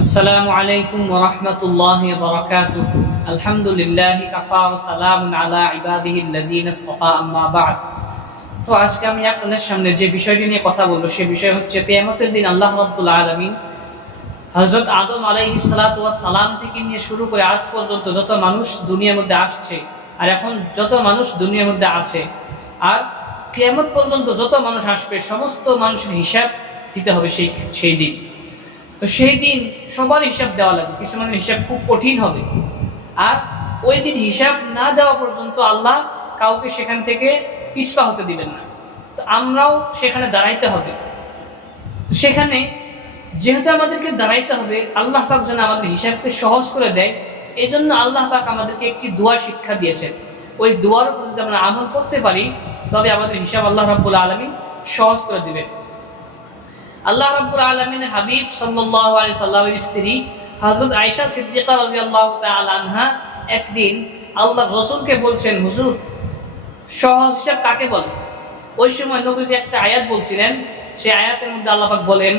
السلام عليكم ورحمة الله وبركاته الحمد لله كفى وسلام على عباده الذين اصطفى أما بعد তো আজকে আমি আপনাদের সামনে যে বিষয়টি নিয়ে কথা বলবো সে বিষয় হচ্ছে কিয়ামতের দিন আল্লাহ রাব্বুল আলামিন হযরত আদম আলাইহিস সালাতু ওয়াস সালাম থেকে নিয়ে শুরু করে আজ পর্যন্ত যত মানুষ দুনিয়ার মধ্যে আসছে আর এখন যত মানুষ দুনিয়ার মধ্যে আছে আর কিয়ামত পর্যন্ত যত মানুষ আসবে সমস্ত মানুষের হিসাব দিতে হবে সেই সেই দিন তো সেই দিন সবার হিসাব দেওয়া লাগবে, কিছু মানুষের হিসাব খুব কঠিন হবে। আর ওই দিন হিসাব না দেওয়া পর্যন্ত আল্লাহ কাউকে সেখান থেকে পিছপা হতে দিবেন না। তো আমরাও সেখানে দাঁড়াইতে হবে। তো সেখানে যেহেতু আমাদেরকে দাঁড়াইতে হবে, আল্লাহ পাক যেন আমাদের হিসাবকে সহজ করে দেয় এই জন্য আল্লাহ পাক আমাদেরকে একটি দোয়া শিক্ষা দিয়েছেন। ওই দোয়ার উপর যদি আমরা আমল করতে পারি, তবে আমাদের হিসাব আল্লাহ রাব্বুল আলমিন সহজ করে দিবেন। আল্লাহ রাব্বুল আলামিনের হাবিব সাল্লাল্লাহু আলাইহি সাল্লামের স্ত্রী হযরত আয়েশা সিদ্দিকা রাদিয়াল্লাহু তাআলা আনহা একদিন আল্লাহ রাসূলকে বলছেন, হুজুর, সহজ হিসাব কাকে বলে? ওই সময় নবীজি একটা আয়াত বলছিলেন, সেই আয়াতের মধ্যে আল্লাহ পাক বলেন,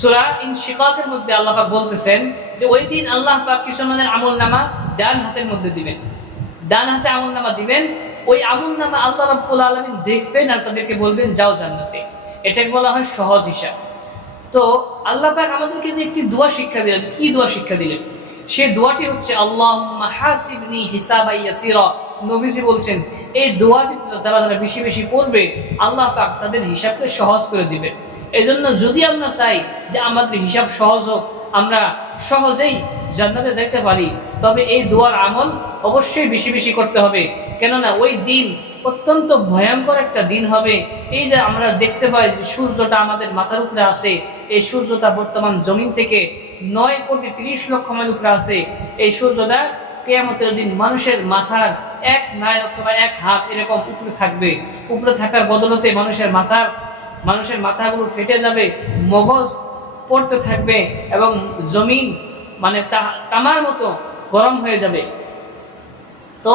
সূরা ইনশিকাকের মধ্যে আল্লাহ পাক বলতেছেন যে, ওই দিন আল্লাহ পাক কিছু মানুষের আমল নামা ডান হাতের মধ্যে দিবেন। ডান হাতে আমল নামা দিবেন, ওই আমল নামা আল্লাহ রাব্বুল আলামিন দেখবেন আর তাদেরকে বলবেন, যাও জান্নাতে। এটাকে বলা হয় সহজ হিসাব। তো আল্লাহ পাক আমাদেরকে যে একটি দোয়া শিক্ষা দিলেন, কি দোয়া শিক্ষা দিলেন? সে দোয়াটি হচ্ছে আল্লাহ হাসিবনি হিসাবাই ইয়াসিরা। নবীজি বলছেন, এই দোয়াটি তারা যারা বেশি বেশি পড়বে, আল্লাহ পাক তাদের হিসাবকে সহজ করে দিবে। এই জন্য যদি আমরা চাই যে আমাদের হিসাব সহজ হোক, আমরা সহজেই জান্নাতে যাইতে পারি, তবে এই দোয়ার আমল অবশ্যই বেশি বেশি করতে হবে। কেননা ওই দিন অত্যন্ত ভয়ঙ্কর একটা দিন হবে। এই যে আমরা দেখতে পাই যে সূর্যটা আমাদের মাথার উপরে আসে, এই সূর্যটা বর্তমান জমিন থেকে নয় কোটি তিরিশ লক্ষ মাইল উপরে আসে। এই সূর্যটা কেয়ামতের দিন মানুষের মাথার এক নয় অথবা এক হাত এরকম উপরে থাকবে। উপরে থাকার বদলতে মানুষের মাথার, মানুষের মাথাগুলো ফেটে যাবে, মগজ পড়তে থাকবে এবং জমিন মানে তামার মতো গরম হয়ে যাবে। তো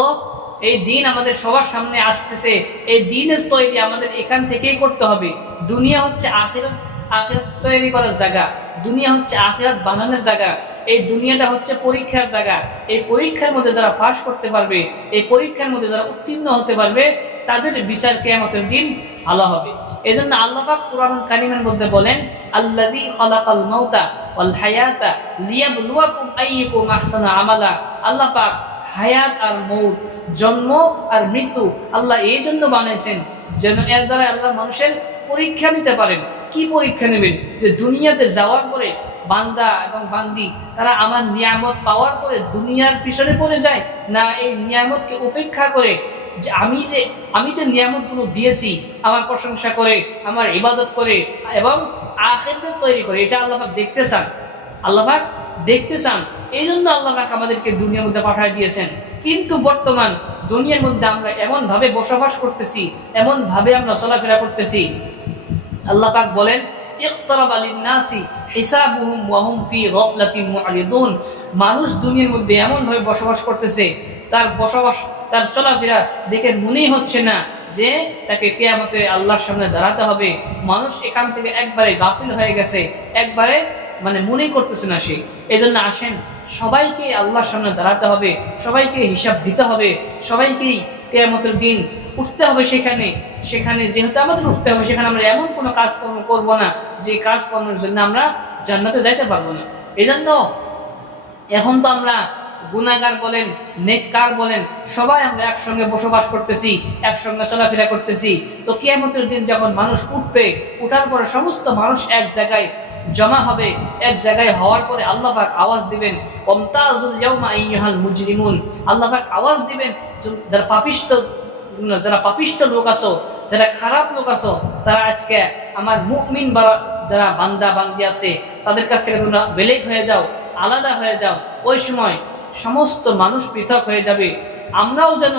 এই দিন আমাদের সবার সামনে আসতেছে। এই দিনের তৈরি আমাদের এখান থেকেই করতে হবে। দুনিয়া হচ্ছে আখেরাত আখেরাত তৈরি করার জায়গা। দুনিয়া হচ্ছে আখেরাত বানানোর জায়গা। এই দুনিয়াটা হচ্ছে পরীক্ষার জায়গা। এই পরীক্ষার মধ্যে যারা পাশ করতে পারবে, এই পরীক্ষার মধ্যে যারা উত্তীর্ণ হতে পারবে, তাদের বিচার কেয়ামতের দিন ভালো হবে। এই জন্য আল্লাপাক কোরআন কারিমের মধ্যে বলেন আহসানু আমালা। আল্লাহ পাক হায়াত আর মৌত, জন্ম আর মৃত্যু আল্লাহ এই জন্য বানিয়েছেন যেন এর দ্বারা আল্লাহ মানুষের পরীক্ষা নিতে পারেন। কি পরীক্ষা নেবেন? যে দুনিয়াতে যাওয়ার পরে বান্দা এবং বান্দি, তারা আমার নিয়ামত পাওয়ার পরে দুনিয়ার পিছনে পড়ে যায় না এই নিয়ামতকে উপেক্ষা করে? যে আমি যে আমি যে নিয়ামতগুলো দিয়েছি, আমার প্রশংসা করে, আমার ইবাদত করে এবং আখেরদের তৈরি করে, এটা আল্লাহ দেখতে চান। আল্লাহবাক দেখতে চান এই জন্য আল্লাহবাক আমাদেরকে দুনিয়ার মধ্যে পাঠিয়ে দিয়েছেন। কিন্তু বর্তমান দুনিয়ার মধ্যে আমরা এমন ভাবে বসবাস করতেছি এমন ভাবে আমরা চলাফেরা করতেছি। আল্লাহ পাক বলেন মানুষ দুনিয়ার মধ্যে এমন ভাবে বসবাস করতেছে, তার বসবাস, তার চলাফেরা দেখে মনেই হচ্ছে না যে তাকে কেয়ামতে আল্লাহর সামনে দাঁড়াতে হবে। মানুষ এখান থেকে একবারে গাফিল হয়ে গেছে, একবারে মানে মনেই করতেছে না সে। এই জন্য আসেন, সবাইকে আল্লাহর সামনে দাঁড়াতে হবে, সবাইকে হিসাব দিতে হবে, সবাইকেই কেয়ামতের দিন উঠতে হবে সেখানে। সেখানে যেহেতু আমাদের উঠতে হবে, সেখানে আমরা এমন কোনো কাজকর্ম করব না যে কাজকর্মের জন্য আমরা জান্নাতে যাইতে পারব না। এই জন্য এখন তো আমরা গুণাগার বলেন, নেককার বলেন, সবাই আমরা একসঙ্গে বসবাস করতেছি, একসঙ্গে চলাফেরা করতেছি। তো কেয়ামতের দিন যখন মানুষ উঠবে, উঠার পরে সমস্ত মানুষ এক জায়গায় জমা হবে এক জায়গায় হওয়ার পরে আল্লাহ পাক আওয়াজ দিবেন, ওমতাজুল ইয়াউমা আইয়ুহাল মুজরিমুন। আল্লাহ পাক আওয়াজ দিবেন যারা পাপিষ্ট যারা পাপিষ্ট লোক আছো, যারা খারাপ লোক আছো, তারা আজকে আমার মুমিন যারা বান্দা বান্দি আছে, তাদের কাছ থেকে তোমরা বেলেগ হয়ে যাও, আলাদা হয়ে যাও। ওই সময় সমস্ত মানুষ পৃথক হয়ে যাবে। আমরাও যেন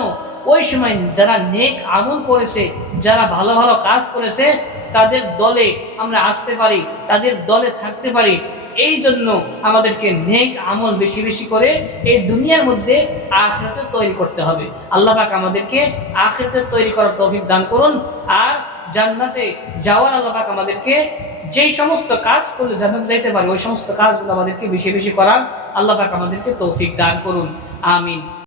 ওই সময় যারা নেক আমল করেছে, যারা ভালো ভালো কাজ করেছে, তাদের দলে আমরা আসতে পারি, তাদের দলে থাকতে পারি। এই জন্য আমাদেরকে নেক আমল বেশি বেশি করে এই দুনিয়ার মধ্যে আখেরাতে তৈরি করতে হবে। আল্লাহ পাক আমাদেরকে আখেরাতে তৈরি করার তৌফিক দান করুন। আর জান্নাতে যাওয়ার আল্লাহ পাক আমাদেরকে যেই সমস্ত কাজ করলে জান্নাতে যাইতে পারে, ওই সমস্ত কাজগুলো আমাদেরকে বেশি বেশি করার আল্লাহ পাক আমাদেরকে তৌফিক দান করুন। আমিন।